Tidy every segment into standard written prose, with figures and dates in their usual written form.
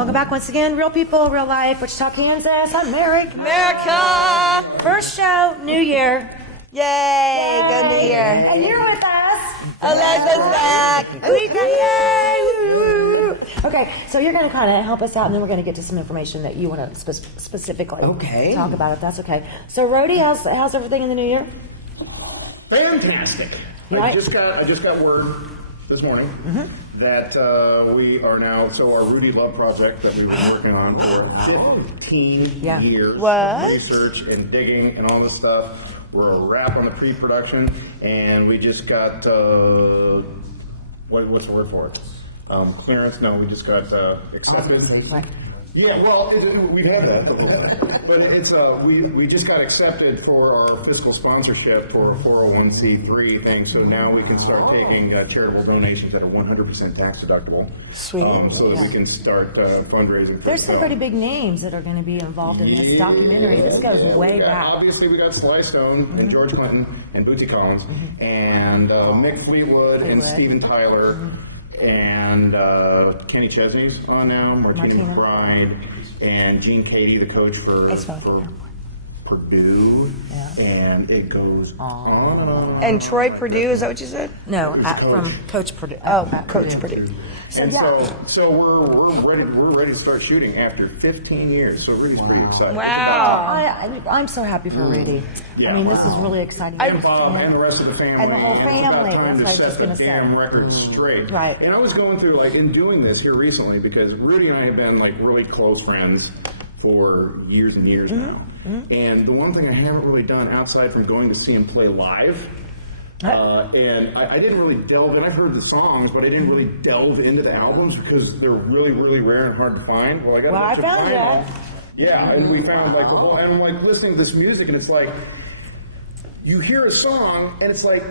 Welcome back once again. Real people, real life, Wichita, Kansas. I'm Mary. America! First show, New Year. Yay! Go New Year. And you're with us. Oletha's back. Oletha, yay! Woo, woo, woo. Okay, so you're going to kind of help us out, and then we're going to get to some information that you want to specifically talk about, if that's okay. So, Rhodey, how's everything in the new year? Fantastic. Right. I just got word this morning that we are now, so our Rudy Love project that we've been working on for 15 years, research and digging and all this stuff. We're a wrap on the pre-production, and we just got, what's the word for it? Clearance? No, we just got accepted. Right. Yeah, well, we've had that, but it's we just got accepted for our fiscal sponsorship for a 401c3 thing, so now we can start taking charitable donations that are 100% tax deductible. Sweet. So that we can start fundraising. There's some pretty big names that are going to be involved in this documentary. This goes way back. Obviously, we got Sly Stone and George Clinton and Bootsy Collins and Mick Fleetwood and Steven Tyler. And Kenny Chesney's on now, Martina McBride, and Gene Cady, the coach for Purdue, and it goes on and on. And Troy Purdue, is that what you said? No, from Coach Purdue. Coach Purdue. So we're ready to start shooting after 15 years. So Rudy's pretty excited. Wow. I'm so happy for Rudy. Yeah. I mean, this is really exciting. And Bob and the rest of the family. And the whole family. It's about time That's what I was to just set gonna the damn say. record straight. Right. And I was going through, like, in doing this here recently, because Rudy and I have been, like, really close friends for years and years now. And the one thing I haven't really done outside from going to see him play live, and I didn't really delve in. I heard the songs, but I didn't really delve into the albums because they're really, really rare and hard to find. Well, I found that. Yeah, and we found like the whole, and I'm like listening to this music, and it's like, you hear a song, and it's like,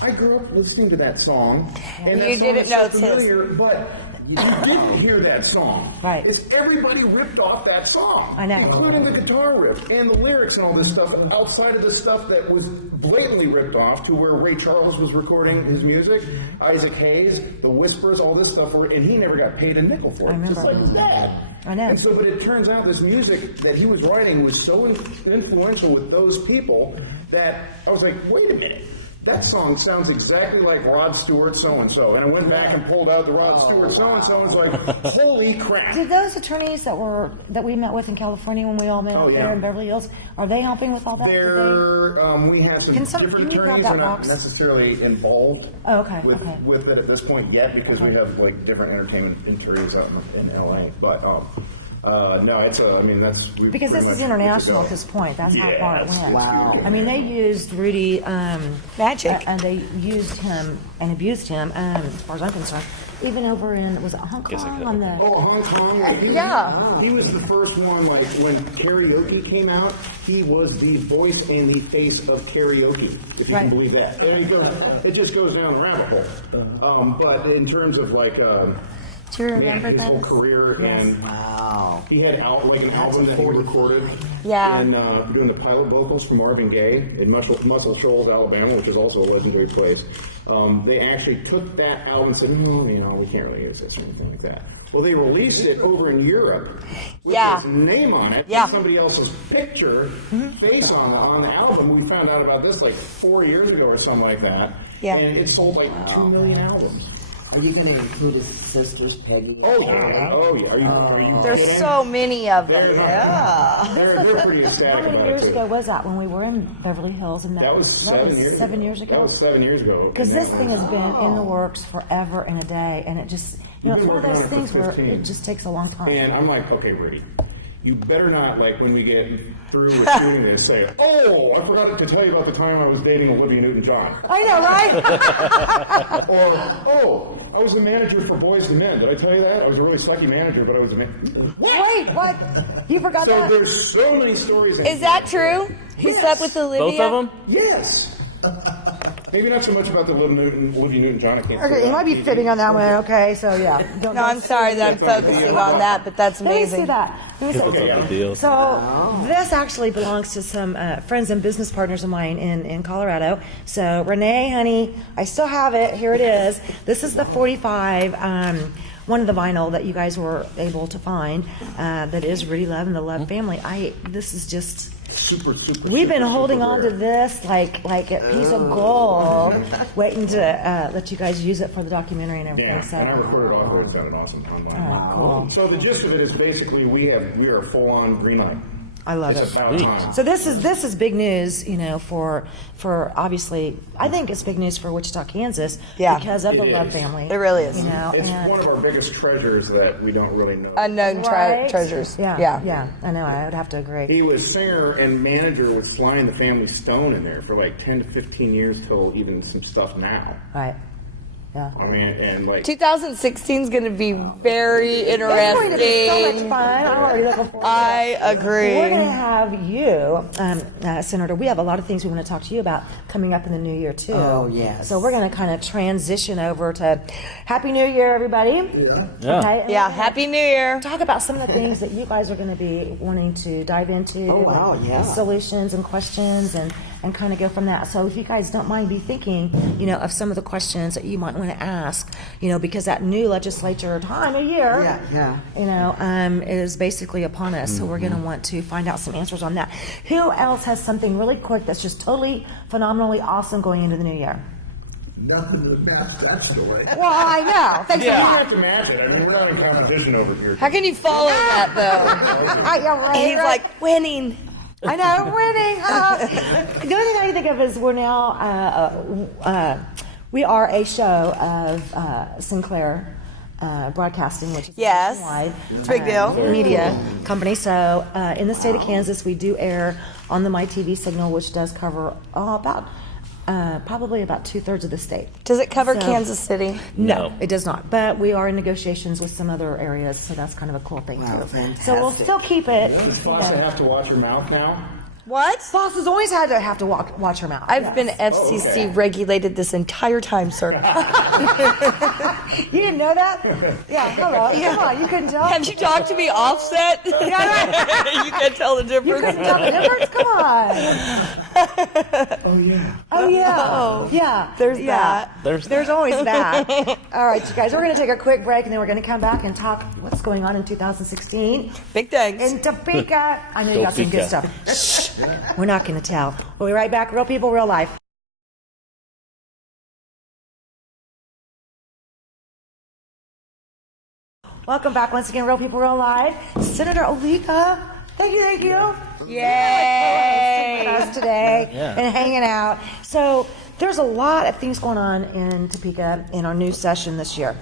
I grew up listening to that song, and that You song didn't is know so it's his. familiar, but you didn't hear that song. Right. It's everybody ripped off that song. I know. Including the guitar riff and the lyrics and all this stuff, outside of the stuff that was blatantly ripped off to where Ray Charles was recording his music, Isaac Hayes, the Whispers, all this stuff, and he never got paid a nickel for it. I remember. Just like his dad. I know. And so, but it turns out this music that he was writing was so influential with those people that I was like, wait a minute. That song sounds exactly like Rod Stewart so-and-so. And I went back and pulled out the Rod Stewart so-and-so and was like, holy crap. Did those attorneys that we met with in California when we all met up there in Beverly Hills, are they helping with all that? We have some different can you grab attorneys. that We're not box? necessarily involved with it at this point yet because we have like different entertainment attorneys out in LA. But no, it's because this is international at this point. That's how far it went. Wow. I mean, they used Rudy Magic. and they used him and abused him. As far as I'm concerned, even over in Hong Kong on the. Oh, Hong Kong. He was the first one. Like when karaoke came out, he was the voice and the face of karaoke. If you can believe that, and it just goes down the rabbit hole. But in terms of like. Do you remember his that? whole career, and he had like an album that he recorded, and doing the pilot vocals for Marvin Gaye in Muscle Shoals, Alabama, which is also a legendary place. They actually took that album and said, no, we can't really use this or anything like that. Well, they released it over in Europe with his name on it, and somebody else's picture, face on the album. We found out about this like 4 years ago or something like that, and it sold like 2 million albums. Are you going to include his sisters, Peggy? Oh yeah. Are you There's kidding? so many of them. They're pretty ecstatic How many about years it. ago was that when we were in Beverly Hills? And That was 7 years. 7 years ago. That was 7 years ago. Because this thing has been in the works forever and a day, and it just it's one of those things where it just takes a long time. And I'm like, okay, Rudy, you better not, like, when we get through with shooting this, say, oh, I forgot to tell you about the time I was dating Olivia Newton-John. I know, right? Or, oh, I was the manager for Boys to Men. Did I tell you that? I was a really sucky manager, but I was a Wait, what? You forgot that? So there's so many stories. Is that true? He slept with Olivia? Both of them? Yes. Maybe not so much about the Olivia Newton-John. Okay, you might be fitting on that one. Okay, so yeah. No, I'm sorry that I'm focusing on that, but that's Let me amazing. see that. So this actually belongs to some friends and business partners of mine in Colorado. So Renee, honey, I still have it. Here it is. This is the 45 one of the vinyl that you guys were able to find that is Rudy Love and the Love family. This is just super. We've been super, holding super on to rare. this like a piece of gold, waiting to let you guys use it for the documentary and everything. Yeah, So, and I recorded off there. It sounded awesome online. cool. So the gist of it is basically we are full on green light. I love It's it. about time. So this is big news, for obviously, I think it's big news for Wichita, Kansas, Yeah. because of the It Love is. family. It really is. It's and- one of our biggest treasures that we don't really know. Unknown Right? treasures. Yeah. I know. I would have to agree. He was singer and manager with Flying the Family Stone in there for like 10 to 15 years till even some stuff now. Right. Yeah. I mean, and like 2016 is going to be very It's going to be so much interesting. fun. I'm already looking forward to it. I agree. We're going to have you, Senator. We have a lot of things we want to talk to you about coming up in the new year, too. Oh, yes. So we're going to kind of transition over to Happy New Year, everybody. Yeah. Okay. and Yeah, we're gonna Happy New Year. Talk about some of the things that you guys are going to be wanting to dive into. Oh, wow, like yeah. Solutions and questions and kind of go from that. So if you guys don't mind, be thinking, of some of the questions that you might want to ask, because that new legislature time of year, is basically upon us. So we're going to want to find out some answers on that. Who else has something really quick that's just totally phenomenally awesome going into the new year? Nothing to match that story. Well, I know. Thanks you a don't lot. have to match it. I mean, we're not in competition over here. How can you follow that, though? Yeah, right, He's right. like, winning. I know, winning. The only thing I can think of is we're now, we are a show of Sinclair Broadcasting, which is Yes. nationwide It's a big deal. media company. So in the state of Kansas, we do air on the MyTV signal, which does cover probably about 2/3 of the state. Does it cover So- Kansas City? No, it does not. But we are in negotiations with some other areas, so that's kind of a cool thing Wow, too. fantastic. So we'll still keep it. Does Foster have to watch her mouth now? What? Boss has always had to have to watch her mouth. I've yes. been FCC regulated this entire time, sir. You didn't know that? Yeah, hello. Come on, you couldn't tell? Have you talked to me offset? you can't tell the You difference. couldn't tell the difference? Come on. Oh yeah. Oh, yeah. Oh, Yeah. there's yeah. that. There's always that. All right, you guys, we're going to take a quick break, and then we're going to come back and talk what's going on in 2016 Big thanks. in Topeka. I know you got some good stuff. Shh. We're not going to tell. We'll be right back. Real people, real life. Welcome back once again, Real People, Real Life. Senator Oletha, thank you. Yay! With us today and hanging out. So there's a lot of things going on in Topeka in our new session this year.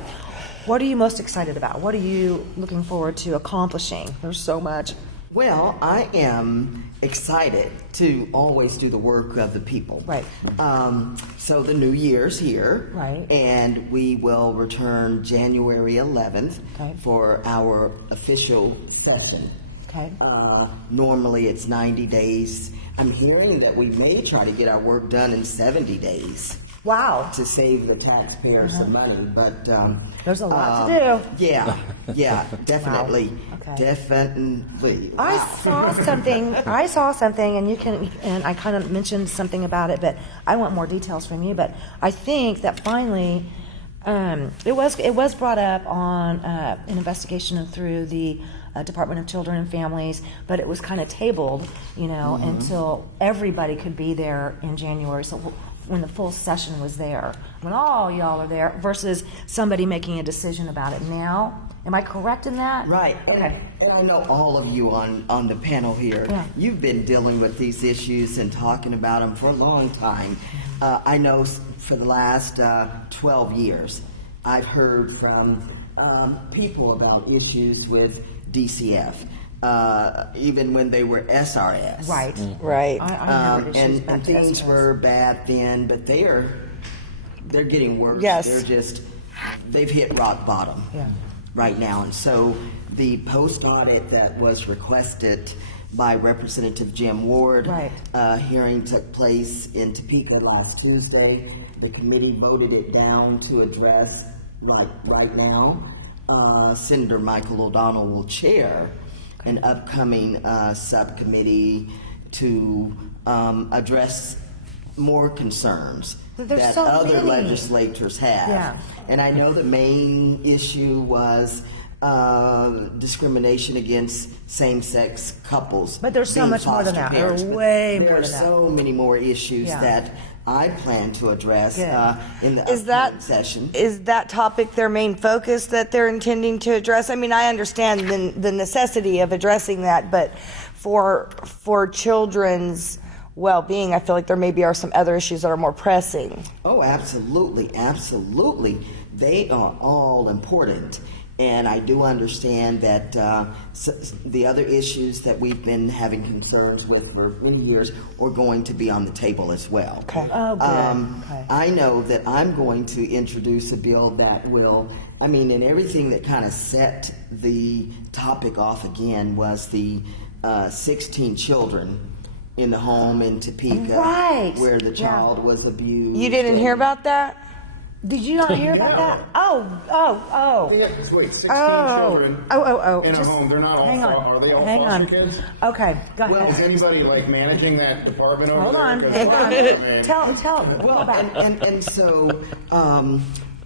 What are you most excited about? What are you looking forward to accomplishing? There's so much. Well, I am excited to always do the work of the people. Right. So the new year's here. Right. And we will return January 11th Okay. for our official session. Okay. Normally it's 90 days. I'm hearing that we may try to get our work done in 70 days. Wow. To save the taxpayers some money, but There's a lot to do. Yeah, definitely, Okay. definitely. I Wow. saw something, and I kind of mentioned something about it, but I want more details from you. But I think that finally, it was brought up on an investigation through the Department of Children and Families, but it was kind of tabled, until everybody could be there in January. So when the full session was there, when all y'all are there, versus somebody making a decision about it now. Am I correct in that? Right. Okay. And I know all of you on the panel here, Yeah. you've been dealing with these issues and talking about them for a long time. I know for the last 12 years, I've heard from people about issues with DCF, even when they were SRS. Right. Right. I remember issues back And to things SRS. were bad then, but they're getting worse. Yes. They've hit rock bottom. Yeah. Right now. And so the post audit that was requested by Representative Jim Ward, Right. Hearing took place in Topeka last Tuesday. The committee voted it down to address right now. Senator Michael O'Donnell will chair an upcoming subcommittee to address more concerns There's that so other many. legislators have. Yeah. And I know the main issue was discrimination against same-sex couples. But there's so being much more than foster that. There are parents. But way more there are than that. so many more issues Yeah. that I plan to address Good. in the Is upcoming that session. Is that topic their main focus that they're intending to address? I mean, I understand the necessity of addressing that, but for children's well-being, I feel like there maybe are some other issues that are more pressing. Oh, absolutely, absolutely. They are all important. And I do understand that the other issues that we've been having concerns with for many years are going to be on the table as well. Okay. Oh, good. Okay. I know that I'm going to introduce a bill that will, and everything that kind of set the topic off again was the 16 children in the home in Topeka, Right. where the Yeah. child was abused. You didn't hear about that? Did you not hear about that? Oh. They have, wait, 16 Oh. children Oh. in a Just home. They're not all. hang on. Are they all Hang foster on. kids? Okay, go Is ahead. anybody like managing that department over Hold there? on. 'Cause, Hang on. I mean, Tell. Well, go back. and so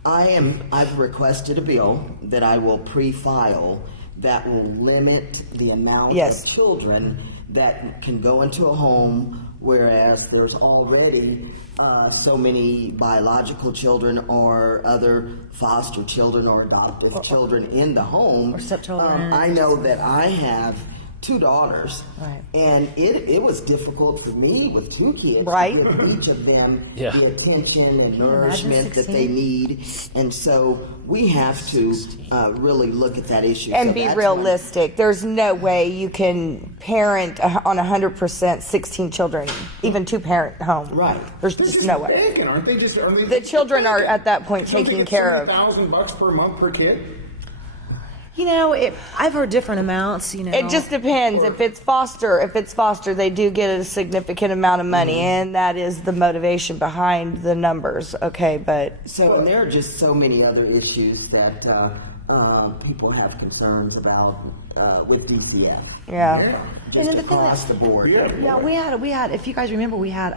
I've requested a bill that I will pre-file that will limit the amount Yes. of children that can go into a home, whereas there's already so many biological children or other foster children or adoptive children in the home. Or stepchildren. I know that I have 2 daughters, Right. and it was difficult for me with 2 kids Right. to give each of them Yeah. the attention and you imagine nourishment that they 16? need, and so we have to really look at that issue. And So be that's realistic. There's no way you can parent on 100% 16 children, even 2-parent home. Right. There's They're just just no way. banking, aren't they? The children are at that point Don't they taken get care of. $70,000 per month per kid? I've heard different amounts. It just depends. If it's foster, they do get a significant amount of money, and that is the motivation behind the numbers. Okay, but So, and there are just so many other issues that people have concerns about with DCF. yeah. Just And the thing across that- the board. Yeah, we had. If you guys remember, we had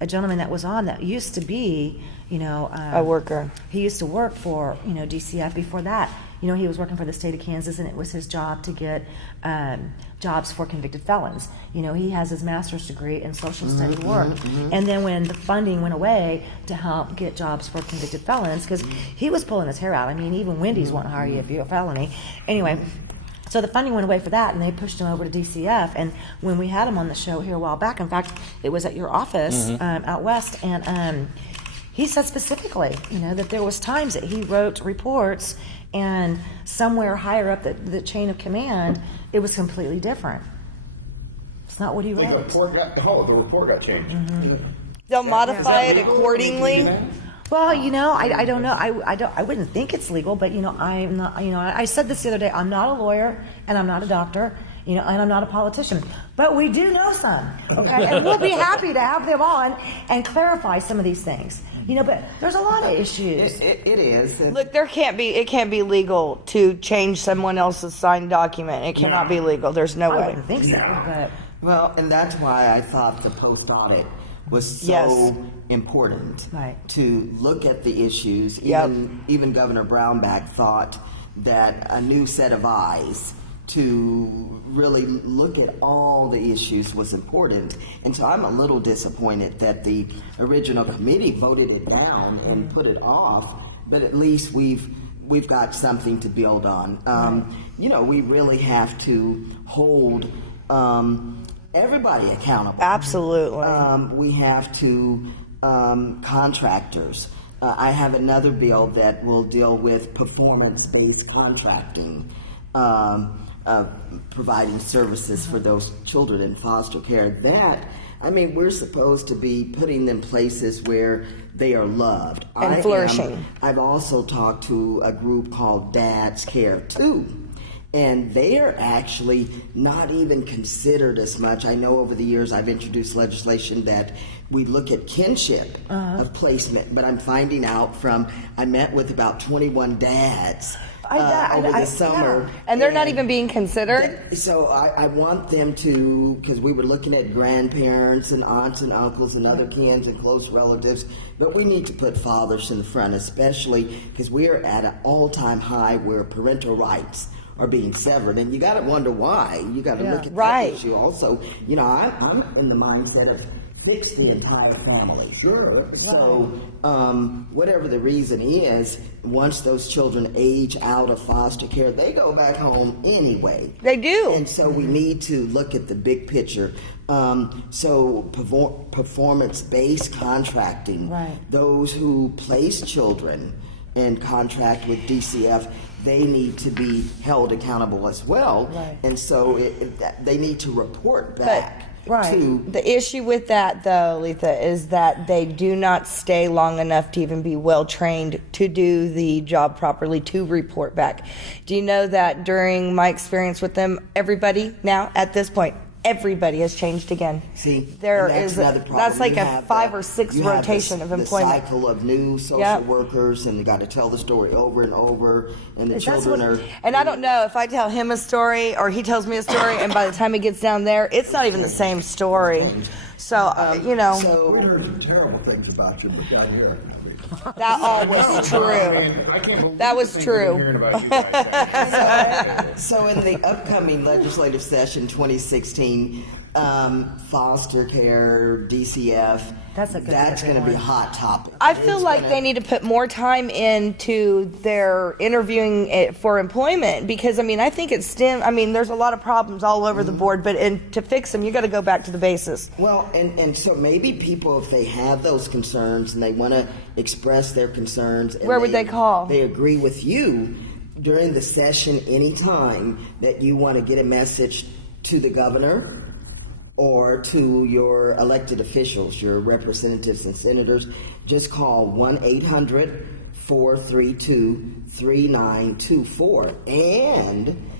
a gentleman that was on that used to be, A worker. He used to work for DCF. Before that, he was working for the state of Kansas, and it was his job to get jobs for convicted felons. He has his master's degree in social study work, and then when the funding went away to help get jobs for convicted felons, because he was pulling his hair out. Even Wendy's won't hire you if you're a felony. Anyway. So the funding went away for that, and they pushed him over to DCF. And when we had him on the show here a while back, in fact, it was at your office out west, and he said specifically, that there was times that he wrote reports, and somewhere higher up the chain of command, it was completely different. It's not what he The wrote. report got changed. They'll modify it legal? accordingly. Well, I don't know. I wouldn't think it's legal, but I'm not. I said this the other day. I'm not a lawyer, and I'm not a doctor, and I'm not a politician. But we do know some, okay? And we'll be happy to have them on and clarify some of these things. But there's a lot of issues. It is. And Look, it can't be legal to change someone else's signed document. It cannot be legal. There's no I way. wouldn't think so, but Well, and that's why I thought the post-audit was so Yes. important Right. to look at the issues. Yep. Even Governor Brownback thought that a new set of eyes to really look at all the issues was important. And so I'm a little disappointed that the original committee voted it down and put it off, but at least we've got something to build on. We really have to hold everybody accountable. Absolutely. We have to contractors. I have another bill that will deal with performance-based contracting, providing services for those children in foster care. We're supposed to be putting them places where they are loved. And flourishing. I've also talked to a group called Dad's Care too. And they are actually not even considered as much. I know over the years I've introduced legislation that we look at kinship of placement, but I'm finding out I met with about 21 dads over the summer. Yeah. And they're not even being considered? So I want them to, because we were looking at grandparents and aunts and uncles and other kin and close relatives, but we need to put fathers in the front, especially because we are at an all-time high where parental rights are being severed, and you got to wonder why. You got to look at that issue also. You know, I'm in the mindset of fix the entire family. Sure. So, whatever the reason is, once those children age out of foster care, they go back home anyway. They do. And so we need to look at the big picture. So performance-based contracting, those who place children in contract with DCF, they need to be held accountable as well. And so they need to report back. The issue with that, though, Oletha, is that they do not stay long enough to even be well trained to do the job properly, to report back. Do you know that during my experience with them, everybody now, at this point, everybody has changed again. See, that's another problem. That's like a 5 or 6 rotation of employment. The cycle of new social workers, and they got to tell the story over and over, and the children are. And I don't know if I tell him a story or he tells me a story, and by the time he gets down there, it's not even the same story. So you know. So we heard some terrible things about you, but got here. That all was true. I can't believe that was true. Hearing about you guys. So in the upcoming legislative session 2016, foster care, DCF, that's going to be a hot topic. I feel like they need to put more time into their interviewing for employment, because I mean, I think there's a lot of problems all over the board, but to fix them, you got to go back to the basis. Well, and so maybe people, if they have those concerns and they want to express their concerns, and where would they call? They agree with you during the session anytime that you want to get a message to the governor or to your elected officials, your representatives and senators. Just call 1-800-432-3924, and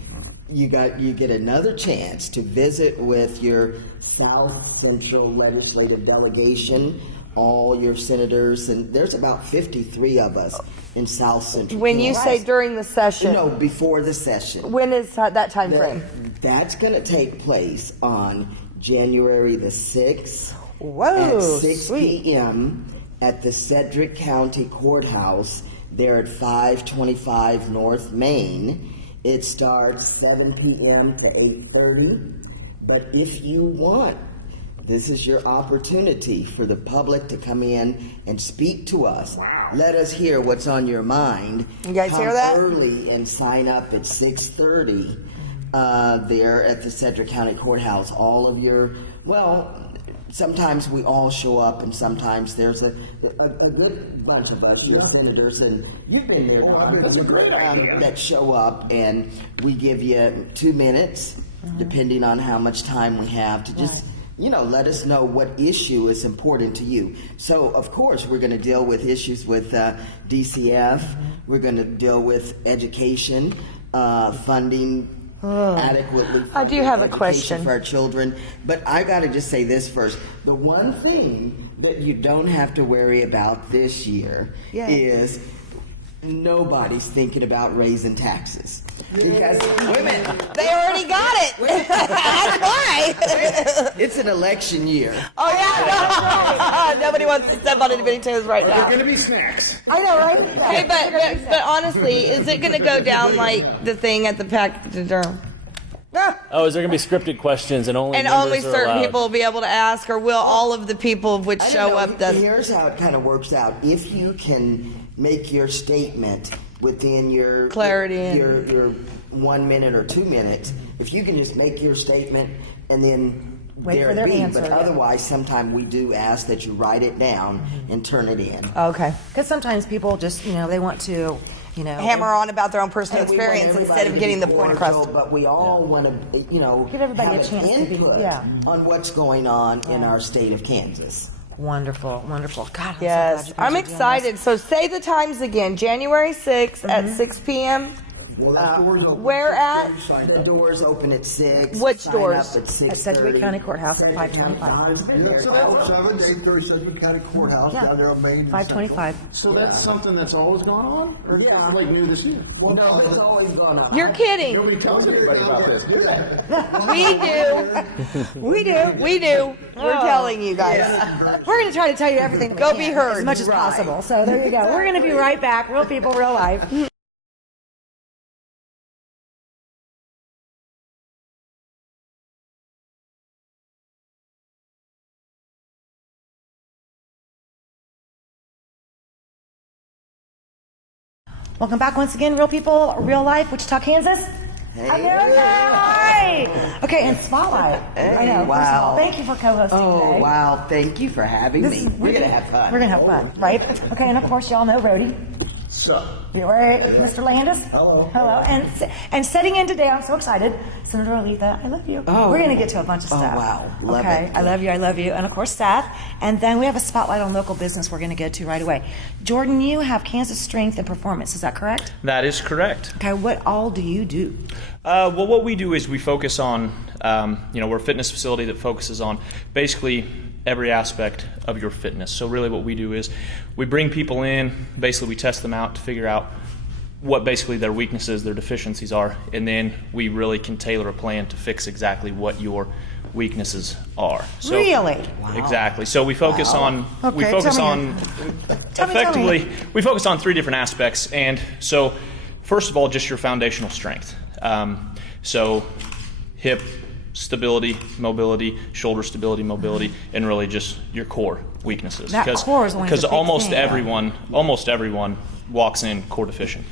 you get another chance to visit with your South Central legislative delegation, all your senators, and there's about 53 of us in South Central. When you say during the session? No, before the session. When is that time frame? That's going to take place on January the 6th at 6 p.m. at the Sedgwick County Courthouse there at 525 North Main. It starts 7 p.m. to 8:30. But if you want, this is your opportunity for the public to come in and speak to us. Wow. Let us hear what's on your mind. You guys hear that? Come early and sign up at 6:30 there at the Sedgwick County Courthouse. All of your, sometimes we all show up, and sometimes there's a good bunch of us, your senators, and you've been there. That's a great idea. That show up, and we give you 2 minutes, depending on how much time we have, to just let us know what issue is important to you. So, of course, we're going to deal with issues with DCF. We're going to deal with education, funding adequately. I do have a question for our children. But I got to just say this first. The one thing that you don't have to worry about this year is nobody's thinking about raising taxes. Because women, they already got it. That's why. It's an election year. Oh yeah, nobody wants to step on anybody's toes right now. There's going to be snacks. I know, right? Hey, but honestly, is it going to go down like the thing at the pachyderm? Oh, is there going to be scripted questions and only certain people will be able to ask, or will all of the people which show up? Here's how it kind of works out. If you can make your statement within your clarity, your 1 minute or 2 minutes, if you can just make your statement and then wait for their answer. But otherwise, sometimes we do ask that you write it down and turn it in. Okay. Because sometimes people just, they want to, hammer on about their own personal experience instead of getting the point across. But we all want to, give everybody have a chance an input on what's going on in our state of Kansas. Wonderful, wonderful. God, I'm excited. So say the times again. January 6th at 6 p.m. Well, that door's open. Where at? The doors open at 6. Which sign doors? Up at 6:30. At Sedgwick County Courthouse at 525. Yeah, so that's 7 to 8:30 Sedgwick County Courthouse Yeah. down there on Main. and 525. So that's something that's always gone on? Or is this like new this year? Central. No, it's always gone up. You're kidding. Nobody tells anybody about this, do they? We do. We do. We're telling you guys. We're going to try to tell you everything that we Go can, be heard. as much as Right. possible. So there you go. We're going to be right back. Real people, real life. Welcome back once again, real people, real life, Wichita, Kansas. America! Hi! Okay, and Spotlight. I know. wow. First of all, thank you for co-hosting Oh, today. wow. Thank you for having This- me. We're going to have fun. We're going to have fun, right? Okay, and of course, y'all know Rhodey. So, You all right, Mr. Landis? Hello. Hello. And sitting in today, I'm so excited, Senator Oletha, I love you. Oh. We're going to get to a bunch of Oh, stuff. wow. Love okay. it. I love you. And of course, Seth. And then we have a spotlight on local business we're going to get to right away. Jordan, you have Kansas Strength and Performance. Is that correct? That is correct. Okay. What all do you do? Well, what we do is we focus on, we're a fitness facility that focuses on basically every aspect of your fitness. So really what we do is we bring people in, basically we test them out to figure out what basically their weaknesses, their deficiencies are, and then we really can tailor a plan to fix exactly what your weaknesses are. So, Really? Exactly. So we focus on we Okay, focus tell me. on Tell me. effectively we focus on 3 different aspects. And so first of all, just your foundational strength. So hip stability, mobility, shoulder stability, mobility, and really just your core weaknesses. That core is always a big almost thing. almost everyone walks in core deficient.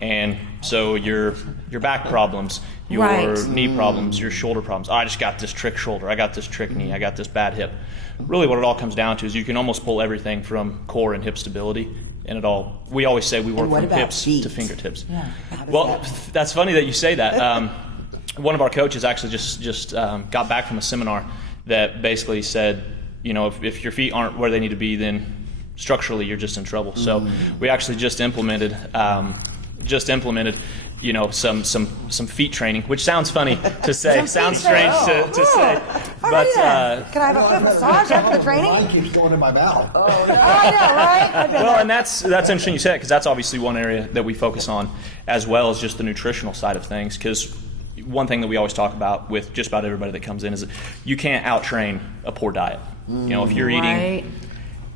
And so your back problems, your Right. knee problems, your shoulder problems. I just got this trick shoulder. I got this trick knee. I got this bad hip. Really what it all comes down to is you can almost pull everything from core and hip stability. And we always say we work what from about hips feet? to fingertips. Yeah. Well, that's funny that you say that. One of our coaches actually just got back from a seminar that basically said, if your feet aren't where they need to be, then structurally you're just in trouble. So we actually just implemented some feet training, which sounds funny to say, sounds strange to say, but Can I have a foot massage after the training? Mine keeps going in my mouth. Oh, yeah, right? well, and that's interesting you said it, because that's obviously one area that we focus on, as well as just the nutritional side of things. Because one thing that we always talk about with just about everybody that comes in is that you can't out-train a poor diet. If you're Right.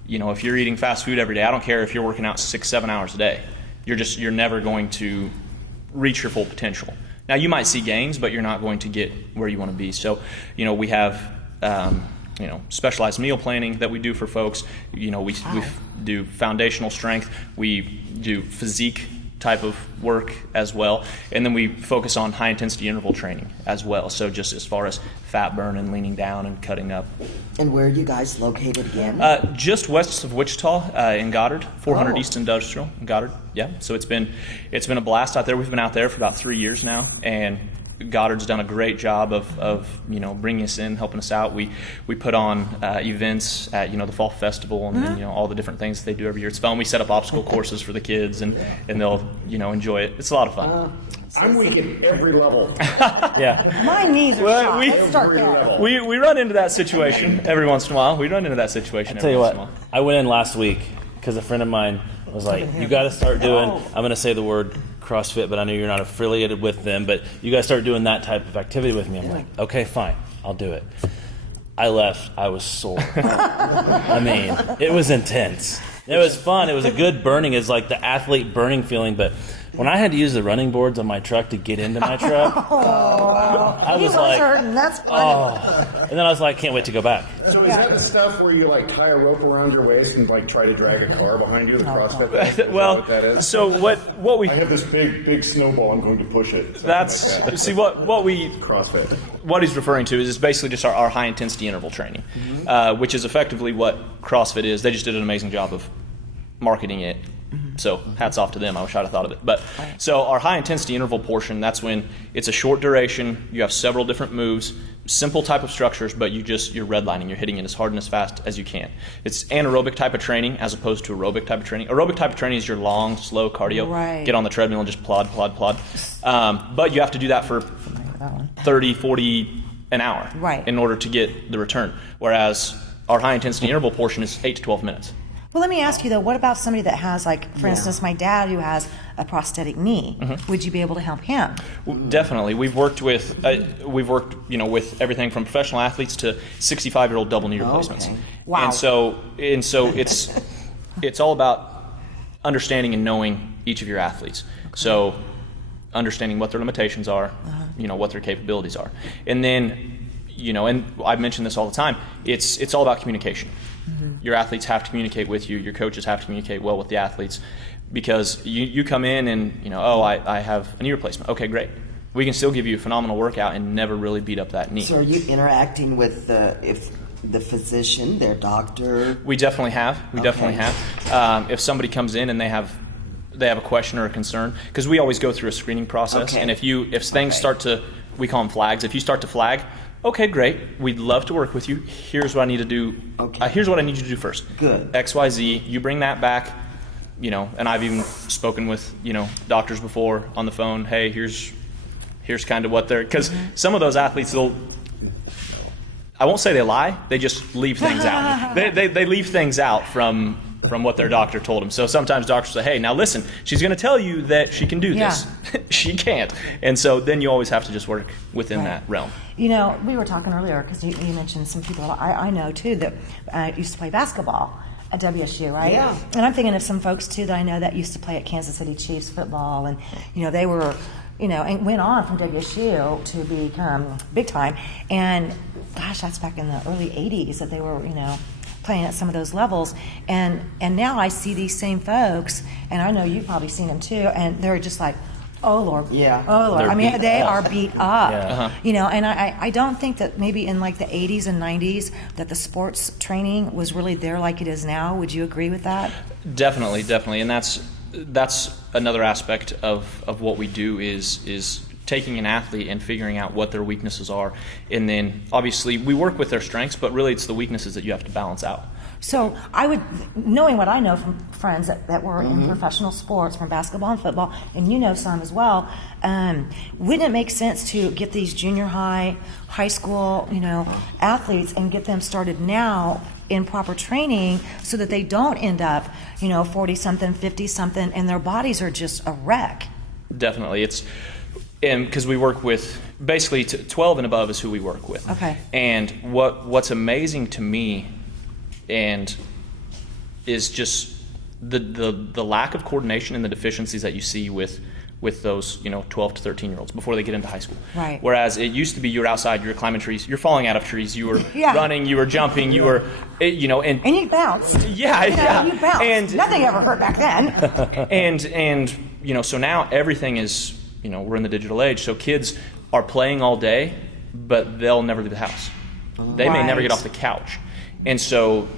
if you're eating fast food every day, I don't care if you're working out 6-7 hours a day, you're never going to reach your full potential. Now you might see gains, but you're not going to get where you want to be. So, we have specialized meal planning that we do for folks. We do foundational strength. We do physique type of work as well, and then we focus on high intensity interval training as well. So just as far as fat burn and leaning down and cutting up. And where are you guys located again? Just west of Wichita, in Goddard, 400 Oh. East Industrial, in Goddard. Yeah, so it's been a blast out there. We've been out there for about 3 years now, and Goddard's done a great job of bringing us in, helping us out. We put on events at the fall festival and all the different things that they do every year. It's fun. We set up obstacle courses for the kids, and they'll enjoy it. It's a lot of fun. I'm weak at every level. Yeah. My knees are Well, shot. we- Let's start there. We run into that situation every once in a while. We run into that situation Tell every you once what, in a while. I went in last week because a friend of mine was like, "You got to start doing." I'm going to say the word CrossFit, but I know you're not affiliated with them. But you got to start doing that type of activity with me. I'm like, okay, fine, I'll do it. I left. I was sore. I mean, it was intense. It was fun. It was a good burning. It's like the athlete burning feeling, but. When I had to use the running boards on my truck to get into my truck, I He was was like, hurting. That's funny. oh. And then I was like, can't wait to go back. So is that the stuff where you tie a rope around your waist and try to drag a car behind you? The CrossFit thing? Is that Well, what that is? so what we I have this big snowball. I'm going to push it. Something that's like that. see what we CrossFit. what he's referring to is basically just our high intensity interval training, which is effectively what CrossFit is. They just did an amazing job of marketing it So hats off to them. I wish I'd have thought of it. But so our high intensity interval portion, that's when it's a short duration. You have several different moves, simple type of structures, but you're redlining. You're hitting it as hard and as fast as you can. It's anaerobic type of training as opposed to aerobic type of training. Aerobic type of training is your long, slow cardio. Right. Get on the treadmill and just plod. But you have to do that for 30, 40 an hour in order to get the return. Whereas our high intensity interval portion is 8 to 12 minutes. Well, let me ask you though, what about somebody that has, like, for instance, my dad who has a prosthetic knee? Would you be able to help him? Well, definitely. We've worked with with everything from professional athletes to 65-year-old double knee replacements. Okay. Wow. And so it's all about understanding and knowing each of your athletes. So understanding what their limitations are, what their capabilities are. And then, and I mention this all the time, it's all about communication. Your athletes have to communicate with you. Your coaches have to communicate well with the athletes, because you come in and I have a knee replacement. Okay, great. We can still give you a phenomenal workout and never really beat up that knee. So are you interacting with the physician, their doctor? We definitely have. If somebody comes in and they have a question or a concern, because we always go through a screening process, and if things start to, we call them flags. If you start to flag, okay, great. We'd love to work with you. Here's what I need to do. Okay. Here's what I need you to do first. Good. XYZ. You bring that back. And I've even spoken with doctors before on the phone. Hey, here's kind of what they're, because some of those athletes, I won't say they lie. They just leave things out. They leave things out from what their doctor told them. So sometimes doctors say, hey, now listen, she's going to tell you that she can do this. She can't. And so then you always have to just work within that realm. We were talking earlier, because you mentioned some people I know too that used to play basketball at WSU, right? Yeah. And I'm thinking of some folks too that I know that used to play at Kansas City Chiefs football, and they were, and went on from WSU to become big time. And gosh, that's back in the early '80s that they were, playing at some of those levels. And now I see these same folks, and I know you've probably seen them too, and they're just like, oh Lord, oh Lord. They're They are beat up. Yeah. And I don't think that maybe in like the 80s and 90s that the sports training was really there like it is now. Would you agree with that? Definitely, and that's another aspect of what we do is taking an athlete and figuring out what their weaknesses are, and then obviously we work with their strengths, but really it's the weaknesses that you have to balance out. So knowing what I know from friends that were in professional sports, from basketball and football, and some as well, wouldn't it make sense to get these junior high school, athletes and get them started now in proper training so that they don't end up, 40-something, 50-something, and their bodies are just a wreck? Definitely. And because we work with basically 12 and above is who we work with. Okay. And what's amazing to me and is just the lack of coordination and the deficiencies that you see with those 12 to 13-year-olds before they get into high school. Right. Whereas it used to be you were outside, you were climbing trees, you're falling out of trees, you were running, you were jumping, you were and you bounced. Yeah. You bounced. And nothing ever hurt back then. and so now everything is, we're in the digital age, so kids are playing all day, but they'll never leave the house. They may never get off the couch. And so,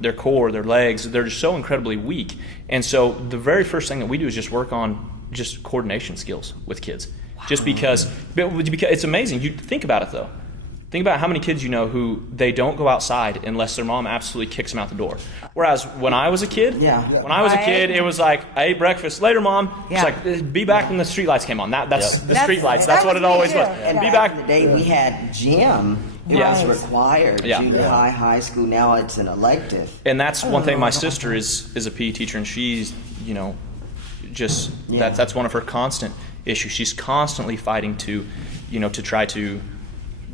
their core, their legs, they're just so incredibly weak. And so the very first thing that we do is just work on just coordination skills with kids. Wow. Just because it's amazing. You think about it though. Think about how many kids who they don't go outside unless their mom absolutely kicks them out the door. Whereas when I was a kid, it was like, I ate breakfast, later mom. It's like, be back when the street lights came on. That's the street lights. That's what it always was. And be back in the day we had gym. It was required. Junior high school. Now it's an elective. And that's one thing. My sister is a PE teacher, and she's that's one of her constant issues. She's constantly fighting to try to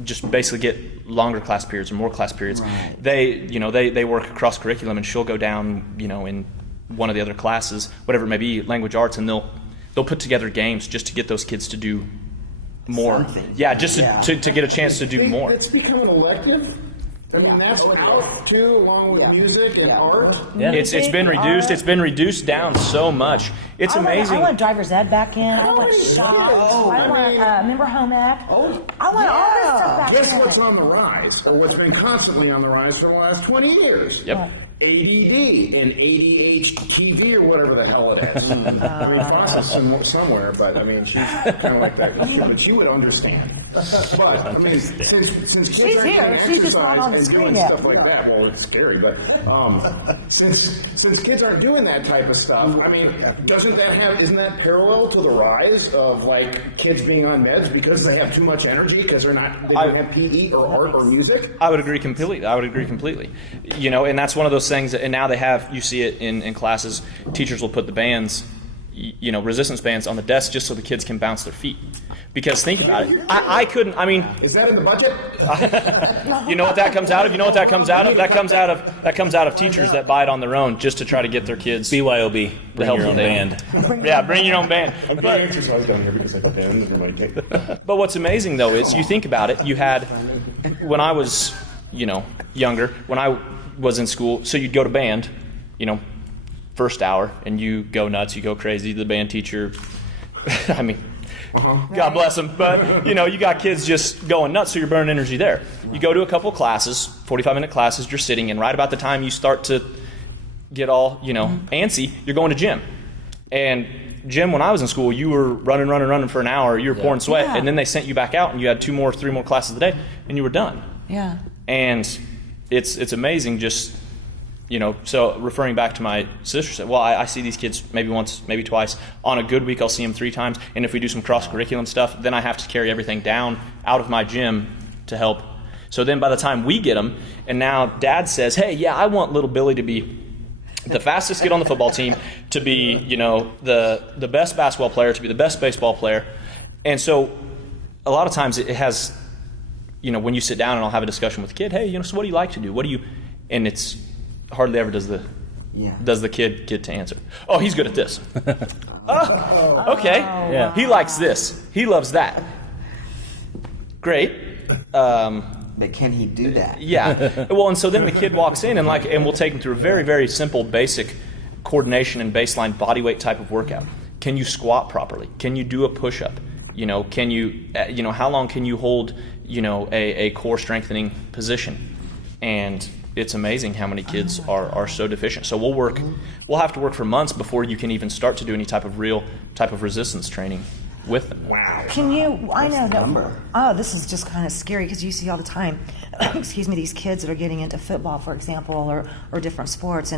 just basically get longer class periods or more class periods. Right. They work across curriculum, and she'll go down in one of the other classes, whatever it may be, language arts, and they'll put together games just to get those kids to do more. Something. Yeah, just to get a chance to do more. It's become an elective. I mean, that's out too, along with music and art. Yeah. It's been reduced. It's been reduced down so much. It's amazing. I want driver's ed back in. I want shop. I want member home ec. I want all this stuff back in. Guess what's on the rise, or what's been constantly on the rise for the last 20 years? Yep. ADD and ADHD or whatever the hell it is. I mean, Faust is somewhere, but I mean, she's kind of like that. But she would understand. But I mean, since kids She's aren't here. getting She's just not exercise on the and screen doing yet. stuff like that, well, it's scary. But since kids aren't doing that type of stuff, I mean, isn't that parallel to the rise of like kids being on meds because they have too much energy because they don't have PE or art or music? I would agree completely. You know, and that's one of those things that, and now you see it in classes, teachers will put the bands, you know, resistance bands on the desk just so the kids can bounce their feet. Because think about it, I couldn't, I mean. Is that in the budget? You know what that comes out of? You know what that comes out of? That comes out of teachers that buy it on their own just to try to get their kids. BYOB, bring your own band. Yeah, bring your own band. I'm getting exercise down here because I have a band and everybody. But what's amazing though is you think about it, you had, when I was, you know, younger, when I was in school, so you'd go to band, you know, first hour, and you go nuts, you go crazy, the band teacher, I mean, God bless them, but you know, you got kids just going nuts, so you're burning energy there. You go to a couple classes, 45-minute classes, you're sitting, and right about the time you start to get all, you know, antsy, you're going to gym. And gym, when I was in school, you were running for an hour, you were pouring sweat, and then they sent you back out, and you had 2 more, 3 more classes a day, and you were done. Yeah. And it's amazing just, you know, so referring back to my sister said, well, I see these kids maybe once, maybe twice. On a good week, I'll see them 3 times. And if we do some cross-curriculum stuff, then I have to carry everything down out of my gym to help. So then by the time we get them, and now Dad says, hey, yeah, I want little Billy to be the fastest kid on the football team, to be, you know, the best basketball player, to be the best baseball player. And so a lot of times it has, you know, when you sit down and I'll have a discussion with the kid, hey, you know, so what do you like to do? And it's hardly ever does the kid get to answer. Oh, he's good at this. Oh, okay. Yeah. He likes this. He loves that. Great. But can he do that? Yeah. Well, and so then the kid walks in and we'll take him through a very, very simple, basic coordination and baseline body weight type of workout. Can you squat properly? Can you do a push-up? You know, can you, you know, how long can you hold, you know, a core strengthening position? And it's amazing how many kids are so deficient. So we'll have to work for months before you can even start to do any type of real type of resistance training with them. Wow. Can you, I know that, oh, this is just kind of scary because you see all the time, excuse me, these kids that are getting into football, for example, or different sports,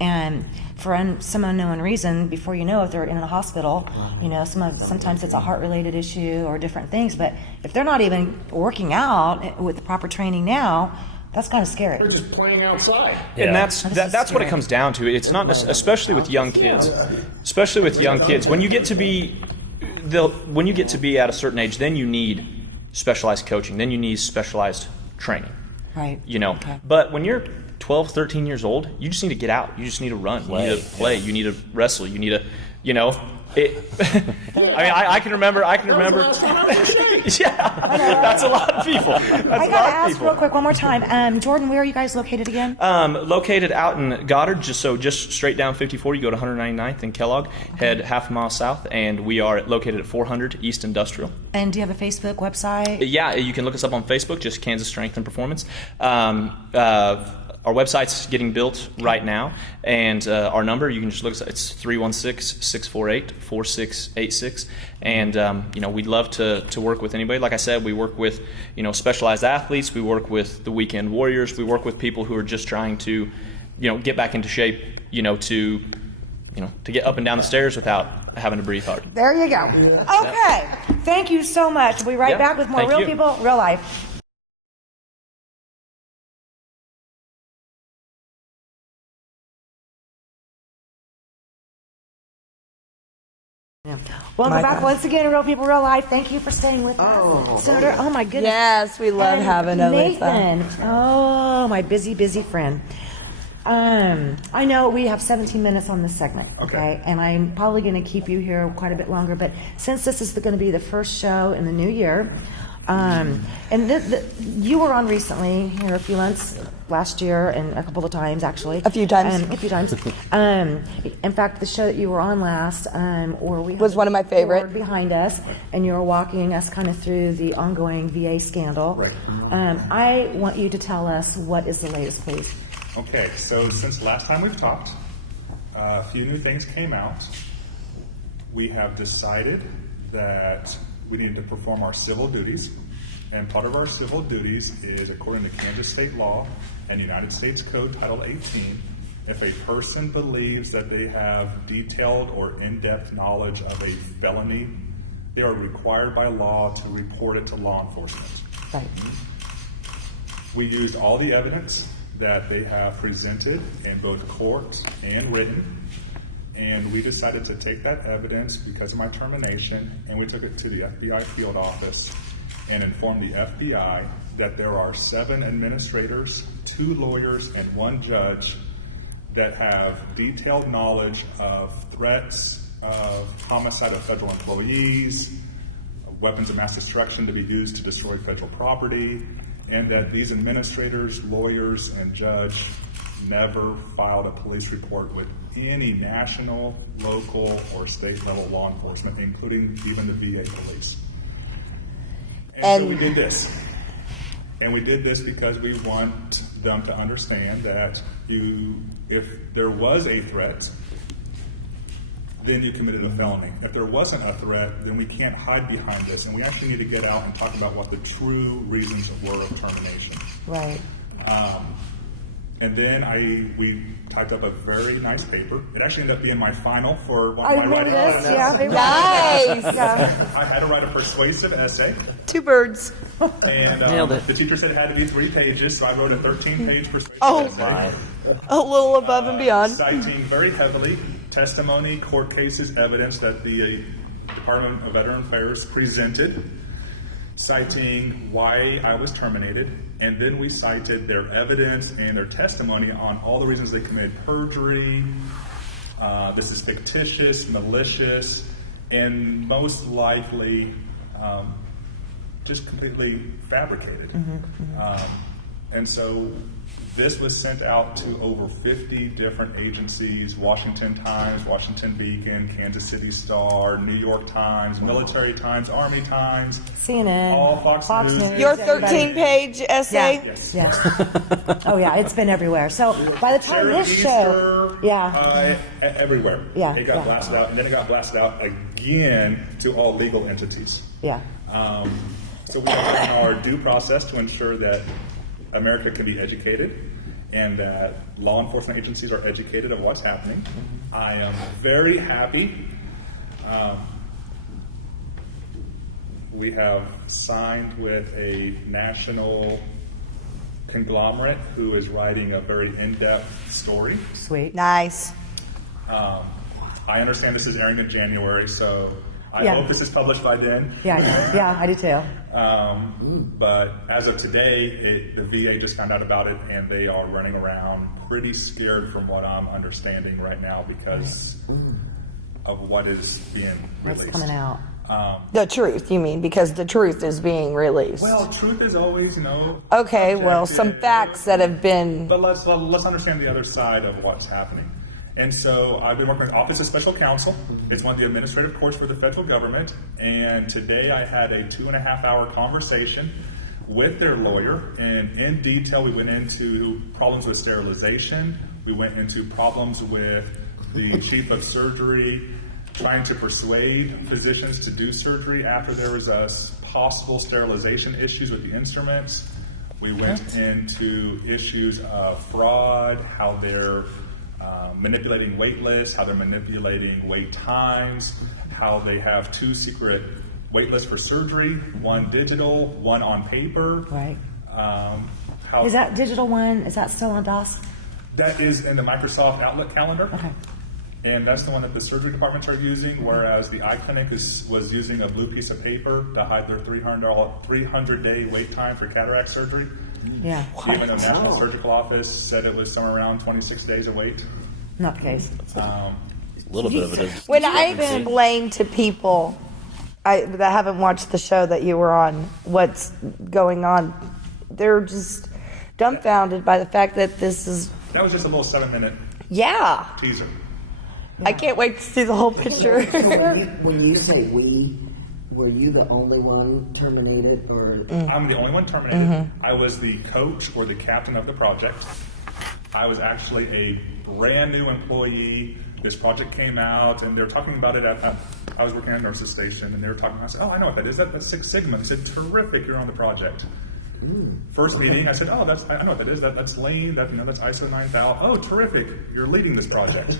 and for some unknown reason, before you know it, they're in a hospital. You know, sometimes it's a heart-related issue or different things, but if they're not even working out with the proper training now, that's kind of scary. They're just playing outside. Yeah. And that's what it comes down to. It's not especially with young kids. Especially with young kids, when you get to be at a certain age, then you need specialized coaching. Then you need specialized training. Right. You know. Okay. But when you're 12, 13 years old, you just need to get out. You just need to run. You need to play. You need to wrestle. You need to, you know. I mean, I can remember. Yeah, that's a lot of people. I gotta ask real quick one more time. Jordan, where are you guys located again? Located out in Goddard, just straight down 54. You go to 199th and Kellogg, head half a mile south, and we are located at 400 East Industrial. And do you have a Facebook website? Yeah, you can look us up on Facebook, just Kansas Strength and Performance. Our website's getting built right now, and our number, you can just look, it's 316-648-4686, and you know, we'd love to work with anybody. Like I said, we work with, you know, specialized athletes, we work with the weekend warriors, we work with people who are just trying to, you know, get back into shape, you know, to get up and down the stairs without having to breathe hard. There you go. Okay, thank you so much. We'll be right back with more Real People, Real Life. Yeah. Welcome back once again, Real People, Real Life. Thank you for staying with us. Senator, oh my goodness. Yes, we love having Nathan. Oletha. Oh, my busy friend. I know we have 17 minutes on this segment, okay? And I'm probably going to keep you here quite a bit longer, but since this is going to be the first show in the new year, and you were on recently, here a few months, last year, and a couple of times, actually. A few times. In fact, the show that you were on last, was one of my favorite. Behind us, and you were walking us kind of through the ongoing VA scandal. Right. I want you to tell us what is the latest, please. Okay, so since last time we've talked, a few new things came out. We have decided that we need to perform our civil duties, and part of our civil duties is, according to Kansas state law and United States Code Title 18, if a person believes that they have detailed or in-depth knowledge of a felony, they are required by law to report it to law enforcement. Right. We used all the evidence that they have presented in both court and written, and we decided to take that evidence because of my termination, and we took it to the FBI field office and informed the FBI that there are 7 administrators, 2 lawyers, and 1 judge that have detailed knowledge of threats of homicide of federal employees, weapons of mass destruction to be used to destroy federal property, and that these administrators, lawyers, and judge never filed a police report with any national, local, or state level law enforcement, including even the VA police. And so we did this. And we did this because we want them to understand that if there was a threat, then you committed a felony. If there wasn't a threat, then we can't hide behind this, and we actually need to get out and talk about what the true reasons were of termination. Right. And then we typed up a very nice paper. It actually ended up being my final for one I of my remember writing. this. Yeah. Nice. Yeah. I had to write a persuasive essay, 2 birds. and Nailed it. the teacher said it had to be 3 pages, so I wrote a 13-page persuasive Oh. essay. A little above and beyond. Citing very heavily testimony, court cases, evidence that the Department of Veteran Affairs presented, citing why I was terminated, and then we cited their evidence and their testimony on all the reasons they committed perjury. This is fictitious, malicious, and most likely just completely fabricated. And so this was sent out to over 50 different agencies: Washington Times, Washington Beacon, Kansas City Star, New York Times, Military Times, Army Times, CNN. all Fox News. Your 13-page essay? Yeah. Yes. Yeah. Oh yeah, it's been everywhere. So by the time this show, yeah, everywhere. Yeah, It got yeah. blasted out, and then it got blasted out again to all legal entities. yeah, So we have done our due process to ensure that America can be educated and that law enforcement agencies are educated of what's happening. I am very happy. We have signed with a national conglomerate who is writing a very in-depth story. sweet. Nice. I understand this is airing in January, so I Yeah. hope this is published by then. Yeah, I do too. But as of today, the VA just found out about it, and they are running around pretty scared from what I'm understanding right now because of what is being What's released. coming out? The truth, you mean, because the truth is being released. Well, truth is always, Okay, well, some subjective. facts that have been... But let's understand the other side of what's happening. And so I've been working with Office of Special Counsel. It's one of the administrative courts for the federal government. And today I had a 2.5-hour conversation with their lawyer. And in detail, we went into problems with sterilization. We went into problems with the chief of surgery trying to persuade physicians to do surgery after there was possible sterilization issues with the instruments. We went into issues of fraud, how they're manipulating wait lists, how they're manipulating wait times, how they have 2 secret wait lists for surgery, one digital, one on paper. Right. How Is that digital one? Is that still on DOS? that is in the Microsoft Outlook calendar. Okay. And that's the one that the surgery departments are using, whereas the eye clinic was using a blue piece of paper to hide their 300-day wait time for cataract surgery. Yeah. Even the National Surgical Office said it was somewhere around 26 days of wait. Not the case. A little bit of it is. When I explain to people that haven't watched the show that you were on what's going on, they're just dumbfounded by the fact that this is... That was just a little 7-minute Yeah. teaser. I can't wait to see the whole picture. When you say we, were you the only one terminated, or I'm the only one terminated. I was the coach or the captain of the project. I was actually a brand new employee. This project came out, and they were talking about it I was working at a nurse's station, and they were talking. I said, "Oh, I know what that is. That's Six Sigma." They said, "Terrific, you're on the project." First meeting, I said, "Oh, I know what that is. That's Lean. That's ISO 9000. Oh, terrific, you're leading this project."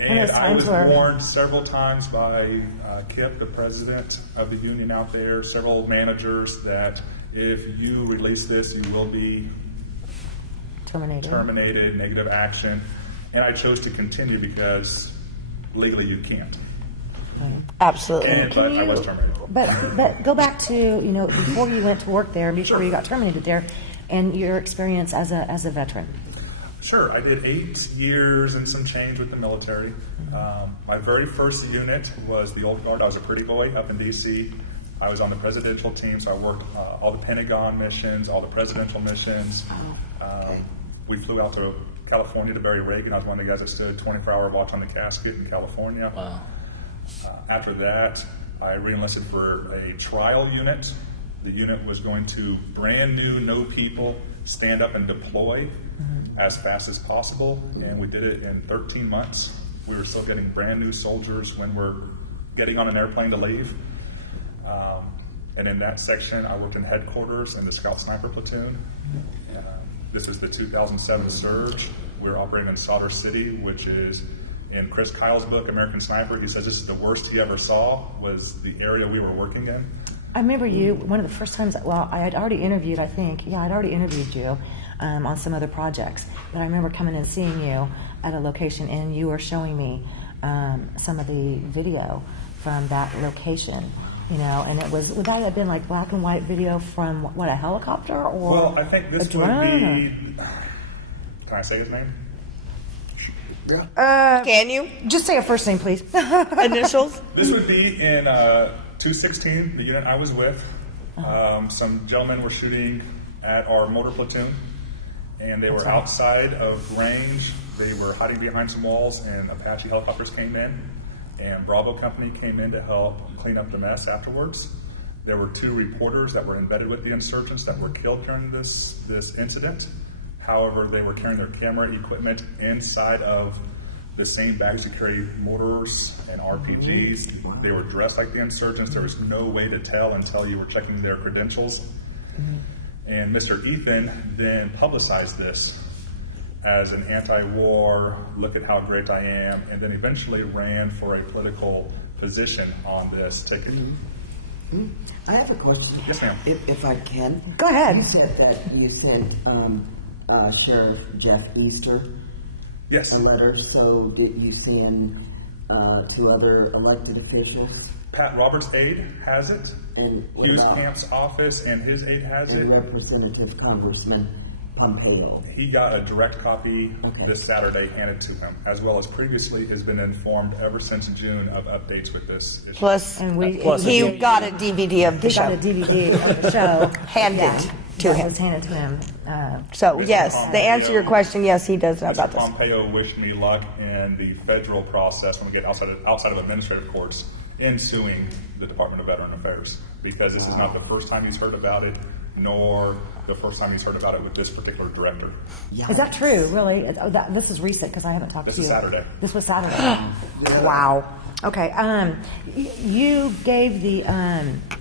And I was warned several times by Kip, the president of the union out there, several managers, that if you release this, you will be terminated, negative action. And I chose to continue because legally you can't. Absolutely. But I was terminated. But go back to, before you went to work there, before you got terminated there, and your experience as a veteran. Sure, I did 8 years and some change with the military. My very first unit was the Old Guard. I was a pretty boy up in D.C. I was on the presidential team, so I worked all the Pentagon missions, all the presidential missions. We flew out to California to bury Reagan. I was one of the guys that stood 24-hour watch on the casket in California. Wow. After that, I re-enlisted for a trial unit. The unit was going to brand new, no people, stand up and deploy as fast as possible, and we did it in 13 months. We were still getting brand new soldiers when we're getting on an airplane to leave. And in that section, I worked in headquarters in the Scout Sniper Platoon. This is the 2007 surge. We're operating in Solder City, which is in Chris Kyle's book, American Sniper. He says this is the worst he ever saw, was the area we were working in. I remember you, one of the first times, I had already interviewed, I think. Yeah, I'd already interviewed you on some other projects. But I remember coming and seeing you at a location, and you were showing me some of the video from that location. And would that have been like black and white video from, a helicopter or Well, I think this would be, can I say his name? Yeah. Can you? Just say a first name, please. Initials? This would be in 216, the unit I was with. Some gentlemen were shooting at our motor platoon, and they were outside of range. They were hiding behind some walls, and Apache helicopters came in, and Bravo Company came in to help clean up the mess afterwards. There were 2 reporters that were embedded with the insurgents that were killed during this incident. However, they were carrying their camera equipment inside of the same bags to carry mortars and RPGs. They were dressed like the insurgents. There was no way to tell until you were checking their credentials. And Mr. Ethan then publicized this as an anti-war, look at how great I am, and then eventually ran for a political position on this ticket. I have a question. Yes, ma'am. If I can. Go ahead. You said that you sent Sheriff Jeff Easter Yes. a letter. So did you send to other elected officials? Pat Roberts' aide has it. And what Hughes about- Camp's office and his aide has And it. Representative Congressman Pompeo. He got a direct copy Okay. this Saturday handed to him, as well as previously has been informed ever since June of updates with this issue. Plus, And we, he got a DVD of the he got a show. DVD of the show. Handed to that him. was handed to him. So, Mr. yes, Pompeo- the answer to your question, yes, he does know Mr. about this. Pompeo wished me luck in the federal process when we get outside of administrative courts in suing the Department of Veteran Affairs, because this is not the first time he's heard about it, nor the first time he's heard about it with this particular director. Yeah. Is that true, really? This is recent because I haven't talked This to you. is Saturday. This was Saturday. Wow. Okay. You gave the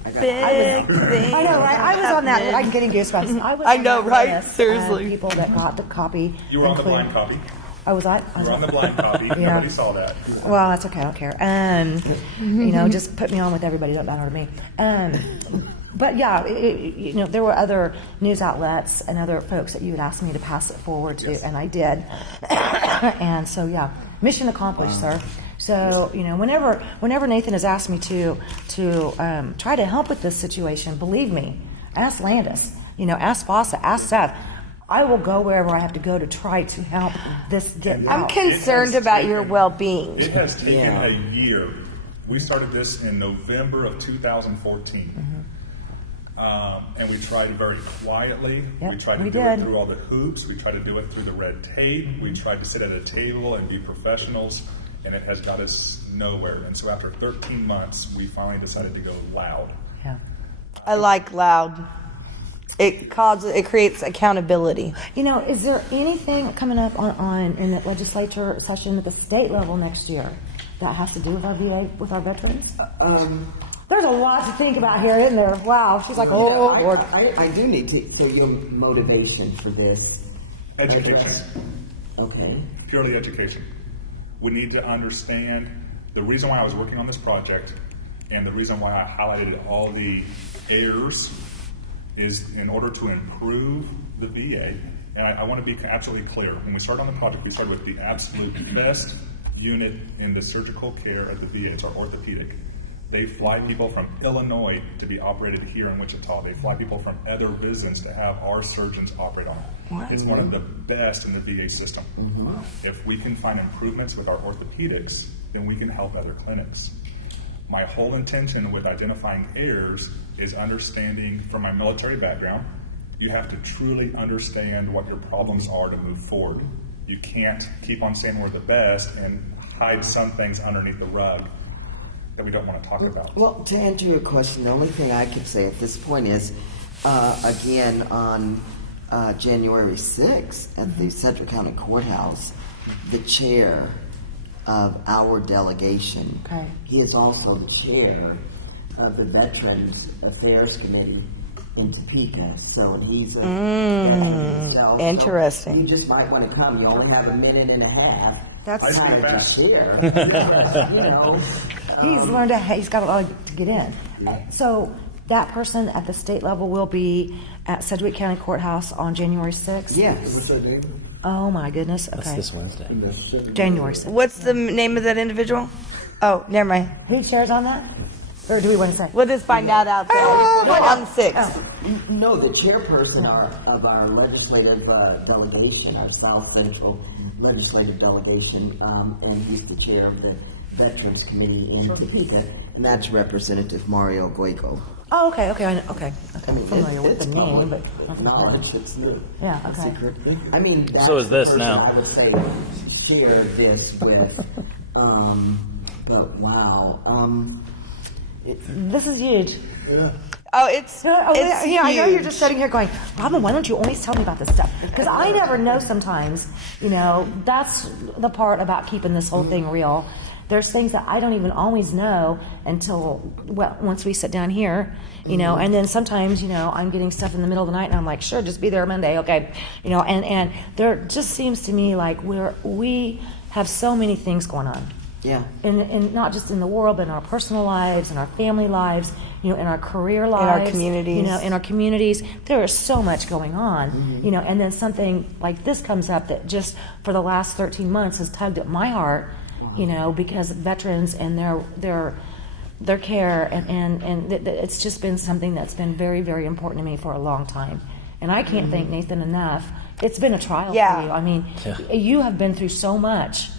Big thing. I know, right? I was on that. I'm getting goosebumps. I know, on that right? list of Seriously. people that got the copy. You were on the including- blind copy. Oh, was I? You were on the blind copy. Yeah. Nobody saw that. Well, that's okay. I don't care. Just put me on with everybody. Don't matter to me. But yeah, there were other news outlets and other folks that you had asked me to pass it forward to, and I did. And so, yeah, mission accomplished, sir. So, whenever Nathan has asked me to try to help with this situation, believe me, ask Landis, ask Fossa, ask Seth. I will go wherever I have to go to try to help this get I'm out. concerned about your well-being. It has taken a year. We started this in November of 2014. And we tried very quietly. Yep, we tried to we do did. it through all the hoops. We tried to do it through the red tape. We tried to sit at a table and be professionals, and it has got us nowhere. And so after 13 months, we finally decided to go loud. Yeah. I like loud. it creates accountability. You know, is there anything coming up on in the legislature session at the state level next year that has to do with our VA, with our veterans? There's a lot to think about here, isn't there? Wow. She's like, oh, Lord. I do need to, so your motivation for this? Education. Okay. Purely education. We need to understand the reason why I was working on this project and the reason why I highlighted all the errors is in order to improve the VA. And I want to be absolutely clear. When we started on the project, we started with the absolute best unit in the surgical care at the VA. It's our orthopedic. They fly people from Illinois to be operated here in Wichita. They fly people from other VISNs to have our surgeons operate on it. Wow. It's one of the best in the VA system. Mm-hmm. If we can find improvements with our orthopedics, then we can help other clinics. My whole intention with identifying errors is understanding from my military background, you have to truly understand what your problems are to move forward. You can't keep on saying we're the best and hide some things underneath the rug that we don't want to talk about. Well, to answer your question, the only thing I could say at this point is, again, on January 6th at the Sedgwick County Courthouse, the chair of our delegation, he is also the chair of the Veterans Affairs Committee in Topeka. So he's a veteran himself. Interesting. So you just might want to come. You only have a minute and a half. That's kind of just here. You know. He's learned he's got a lot to get in. So that person at the state level will be at Sedgwick County Courthouse on January 6th? Yes. Oh my goodness. Okay. That's this Wednesday. January 6th. What's the name of that individual? Oh, never mind. Who chairs on that? Or do we want to say? We'll just find that out there on the 6th. No, the chairperson of our legislative delegation, our South Central legislative delegation, and he's the chair of the Veterans Committee in Topeka, and that's Representative Mario Goudeau. Oh, okay, I know, okay. I mean, familiar with it's the name, but not the knowledge. It's the secret. I mean, that's So is this the person now. I would say share this with. But wow. This is huge. Oh, it's yeah, huge. I know you're just sitting here going, Robin, why don't you always tell me about this stuff? Because I never know sometimes, you know, that's the part about keeping this whole thing real. There's things that I don't even always know until, well, once we sit down here, you know, and then sometimes, you know, I'm getting stuff in the middle of the night and I'm like, sure, just be there Monday, okay. You know, and there just seems to me like we have so many things going on. Yeah. And not just in the world, but in our personal lives, in our family lives, you know, in our career lives. In our communities. You know, in our communities. There is so much going on, you know, and then something like this comes up that just for the last 13 months has tugged at my heart, you know, because veterans and their care and it's just been something that's been very, very important to me for a long time. And I can't thank Nathan enough. It's been a trial for you. I mean, you have been through so much.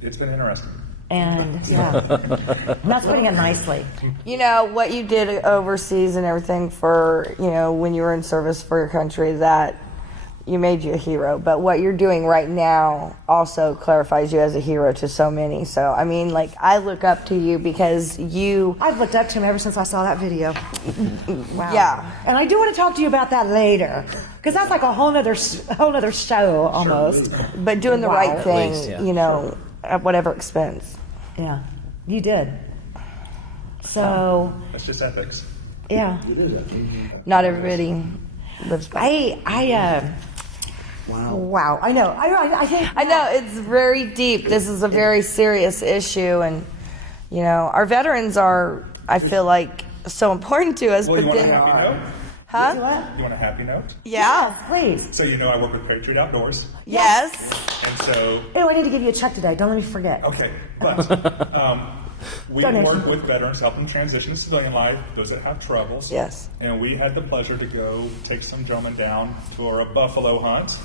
It's been interesting. And that's putting it nicely. You know, what you did overseas and everything for, you know, when you were in service for your country, that you made you a hero. But what you're doing right now also clarifies you as a hero to so many. So, I mean, like, I look up to you because I've looked up to him ever since I saw that video. Wow. Yeah. And I do want to talk to you about that later. Because that's like a whole nother show almost. But doing the right thing, Least, yeah. you know, at whatever expense. Yeah, you did. So, That's just ethics. yeah. Not everybody lives by. Wow. I know. I think. I know, it's very deep. This is a very serious issue, and you know, our veterans are, I feel like, so important to us. Well, but you want a then, happy note? huh? You want a happy note? Yeah. Please. So you know I work with Patriot Outdoors, Yes. and so Oh, I need to give you a check today. Don't let me forget. okay, but we Donation. work with veterans, help them transition to civilian life, those that have troubles. Yes. And we had the pleasure to go take some gentlemen down for a buffalo hunt,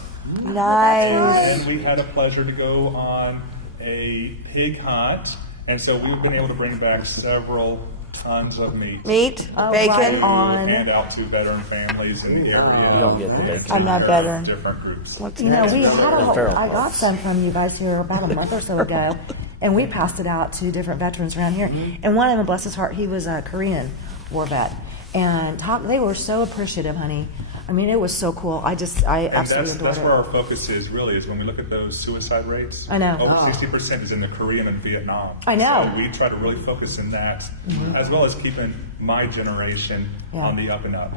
Nice. and we had a pleasure to go on a pig hunt, and so we've been able to bring back several tons of meat. Meat, Oh, bacon. right on. Hand out to veteran families in the area. You don't get the bacon. I'm not veteran. Different groups. You know, we had feral I got some from you guys here about a month or so ago, and we passed it out to different veterans around here. And one of them, bless his heart, he was a Korean war vet, and they were so appreciative, honey. I mean, it was so cool. I And absolutely that's adored where it. our focus is really, is when we look at those suicide rates. I know. Over 60% is in the Korean and Vietnam. I know. So we try to really focus in that, as well as keeping my generation Yeah. on the up and up.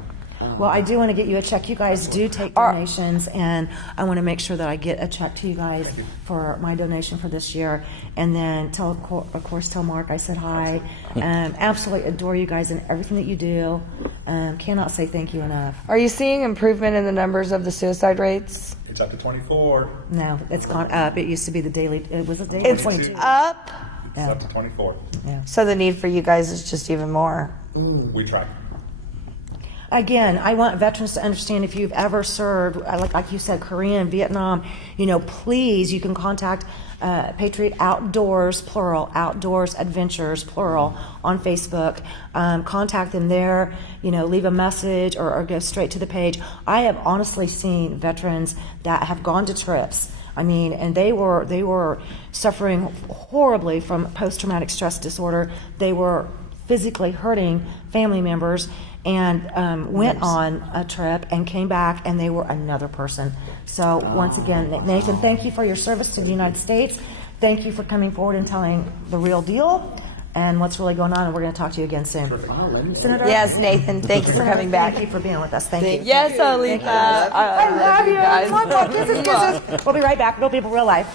Well, I do want to get you a check. You guys do take donations, and I want to make sure that I get a check to you guys for my donation for this year. And then, of course, tell Mark I said hi. Absolutely adore you guys and everything that you do. Cannot say thank you enough. Are you seeing improvement in the numbers of the suicide rates? It's up to 24. No, it's gone up. It used to be the daily. It was a daily It's 22. up, It's up to 24. so the need for you guys is just even more. We try. Again, I want veterans to understand if you've ever served, like you said, Korean, Vietnam, please, you can contact Patriot Outdoors, plural, Outdoors Adventures, plural, on Facebook. Contact them there, leave a message or go straight to the page. I have honestly seen veterans that have gone to trips. I mean, and they were suffering horribly from post-traumatic stress disorder. They were physically hurting family members, and went on a trip and came back, and they were another person. So once again, Nathan, thank you for your service to the United States. Thank you for coming forward and telling the real deal and what's really going on, and we're going to talk to you again soon. Senator? Yes, Nathan, thank you for coming back. Thank you for being with us. Thank you. Yes, Oletha. I love you. guys. Kisses. We'll be right back. Real people, real life.